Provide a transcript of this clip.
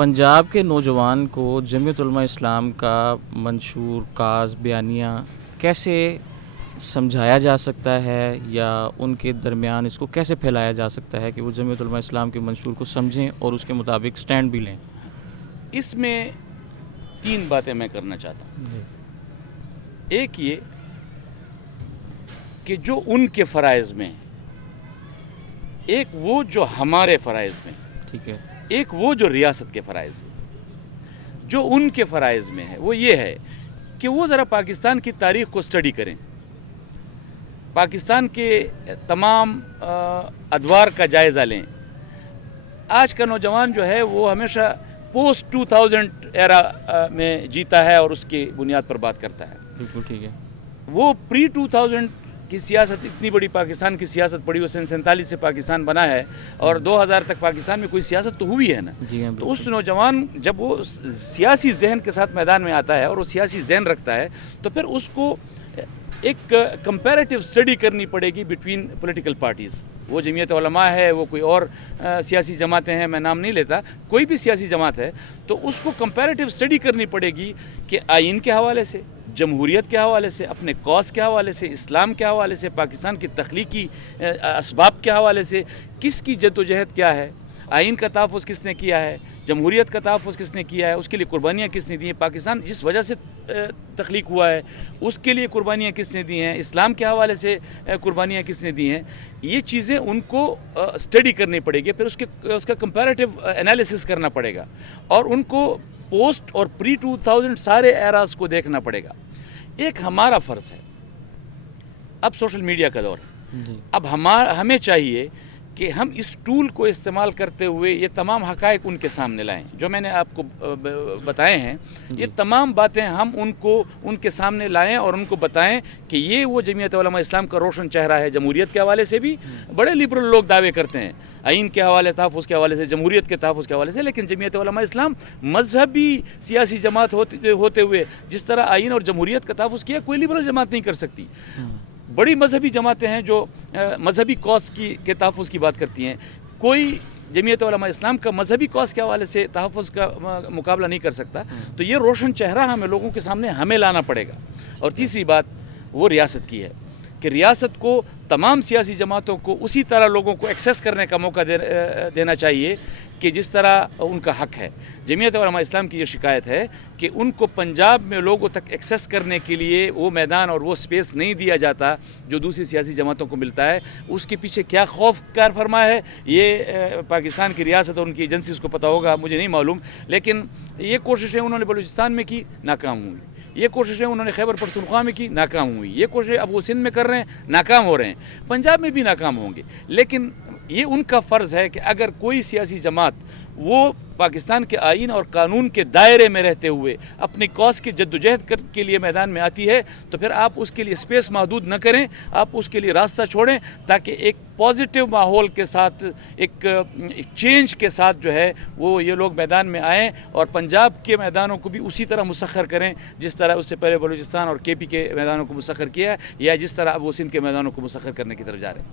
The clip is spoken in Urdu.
پنجاب کے نوجوان کو جمعیت علماء اسلام کا منشور کاز بیانیہ کیسے سمجھایا جا سکتا ہے یا ان کے درمیان اس کو کیسے پھیلایا جا سکتا ہے کہ وہ جمعیت علماء اسلام کے منشور کو سمجھیں اور اس کے مطابق سٹینڈ بھی لیں؟ اس میں 3 باتیں میں کرنا چاہتا ہوں۔ ایک یہ کہ جو ان کے فرائض میں، ایک وہ جو ہمارے فرائض میں، ٹھیک ہے، ایک وہ جو ریاست کے فرائض میں۔ جو ان کے فرائض میں ہے وہ یہ ہے کہ وہ ذرا پاکستان کی تاریخ کو سٹڈی کریں، پاکستان کے تمام ادوار کا جائزہ لیں۔ آج کا نوجوان جو ہے وہ ہمیشہ پوسٹ 2000 ایرا میں جیتا ہے اور اس کی بنیاد پر بات کرتا ہے۔ بالکل ٹھیک ہے۔ وہ پری 2000 کی سیاست، اتنی بڑی پاکستان کی سیاست پڑی، وہ 47 سے پاکستان بنا ہے اور 2000 تک پاکستان میں کوئی سیاست تو ہوئی ہے نا۔ جی ہاں، تو اس نوجوان جب وہ سیاسی ذہن کے ساتھ میدان میں آتا ہے اور وہ سیاسی ذہن رکھتا ہے تو پھر اس کو ایک کمپیریٹیو اسٹڈی کرنی پڑے گی بٹوین پولیٹیکل پارٹیز۔ وہ جمعیت علماء ہے، وہ کوئی اور سیاسی جماعتیں ہیں، میں نام نہیں لیتا، کوئی بھی سیاسی جماعت ہے، تو اس کو کمپیریٹیو اسٹڈی کرنی پڑے گی کہ آئین کے حوالے سے، جمہوریت کے حوالے سے، اپنے کاز کے حوالے سے، اسلام کے حوالے سے، پاکستان کی تخلیقی اسباب کے حوالے سے کس کی جد و جہد کیا ہے، آئین کا تحفظ کس نے کیا ہے، جمہوریت کا تحفظ کس نے کیا ہے، اس کے لیے قربانیاں کس نے دی ہیں، پاکستان جس وجہ سے تخلیق ہوا ہے اس کے لیے قربانیاں کس نے دی ہیں، اسلام کے حوالے سے قربانیاں کس نے دی ہیں۔ یہ چیزیں ان کو اسٹڈی کرنی پڑے گی، پھر اس کا کمپیریٹیو انالیسس کرنا پڑے گا اور ان کو پوسٹ اور پری 2000 سارے ایراز کو دیکھنا پڑے گا۔ ایک ہمارا فرض ہے، اب سوشل میڈیا کا دور ہے، اب ہمیں چاہیے کہ ہم اس ٹول کو استعمال کرتے ہوئے یہ تمام حقائق ان کے سامنے لائیں جو میں نے آپ کو بتائے ہیں۔ یہ تمام باتیں ہم ان کے سامنے لائیں اور ان کو بتائیں کہ یہ وہ جمعیت علماء اسلام کا روشن چہرہ ہے۔ جمہوریت کے حوالے سے بھی بڑے لبرل لوگ دعوے کرتے ہیں، آئین کے حوالے، تحفظ کے حوالے سے، جمہوریت کے تحفظ کے حوالے سے، لیکن جمعیت علماء اسلام مذہبی سیاسی جماعت ہوتے ہوئے جس طرح آئین اور جمہوریت کا تحفظ کیا کوئی لبرل جماعت نہیں کر سکتی۔ بڑی مذہبی جماعتیں ہیں جو مذہبی کاز کے تحفظ کی بات کرتی ہیں، کوئی جمعیت علماء اسلام کا مذہبی کاز کے حوالے سے تحفظ کا مقابلہ نہیں کر سکتا۔ تو یہ روشن چہرہ ہمیں لوگوں کے سامنے ہمیں لانا پڑے گا۔ اور تیسری بات وہ ریاست کی ہے کہ ریاست کو تمام سیاسی جماعتوں کو اسی طرح لوگوں کو ایکسیس کرنے کا موقع دینا چاہیے کہ جس طرح ان کا حق ہے۔ جمعیت علماء اسلام کی یہ شکایت ہے کہ ان کو پنجاب میں لوگوں تک ایکسیس کرنے کے لیے وہ میدان اور وہ سپیس نہیں دیا جاتا جو دوسری سیاسی جماعتوں کو ملتا ہے۔ اس کے پیچھے کیا خوف کار فرما ہے یہ پاکستان کی ریاست اور ان کی ایجنسیز کو پتہ ہوگا، مجھے نہیں معلوم، لیکن یہ کوششیں انہوں نے بلوچستان میں کی، ناکام ہوئی۔ یہ کوششیں انہوں نے خیبر پختونخوا میں کی، ناکام ہوئی۔ یہ کوششیں اب وہ سندھ میں کر رہے ہیں، ناکام ہو رہے ہیں، پنجاب میں بھی ناکام ہوں گے۔ لیکن یہ ان کا فرض ہے کہ اگر کوئی سیاسی جماعت وہ پاکستان کے آئین اور قانون کے دائرے میں رہتے ہوئے اپنی کاز کی جدوجہد کے لیے میدان میں آتی ہے تو پھر آپ اس کے لیے اسپیس محدود نہ کریں، آپ اس کے لیے راستہ چھوڑیں تاکہ ایک پازیٹیو ماحول کے ساتھ، ایک چینج کے ساتھ جو ہے وہ یہ لوگ میدان میں آئیں اور پنجاب کے میدانوں کو بھی اسی طرح مسخر کریں جس طرح اس سے پہلے بلوچستان اور کے پی کے میدانوں کو مسخر کیا ہے یا جس طرح اب وہ سندھ کے میدانوں کو مسخر کرنے کی طرف جا رہے ہیں۔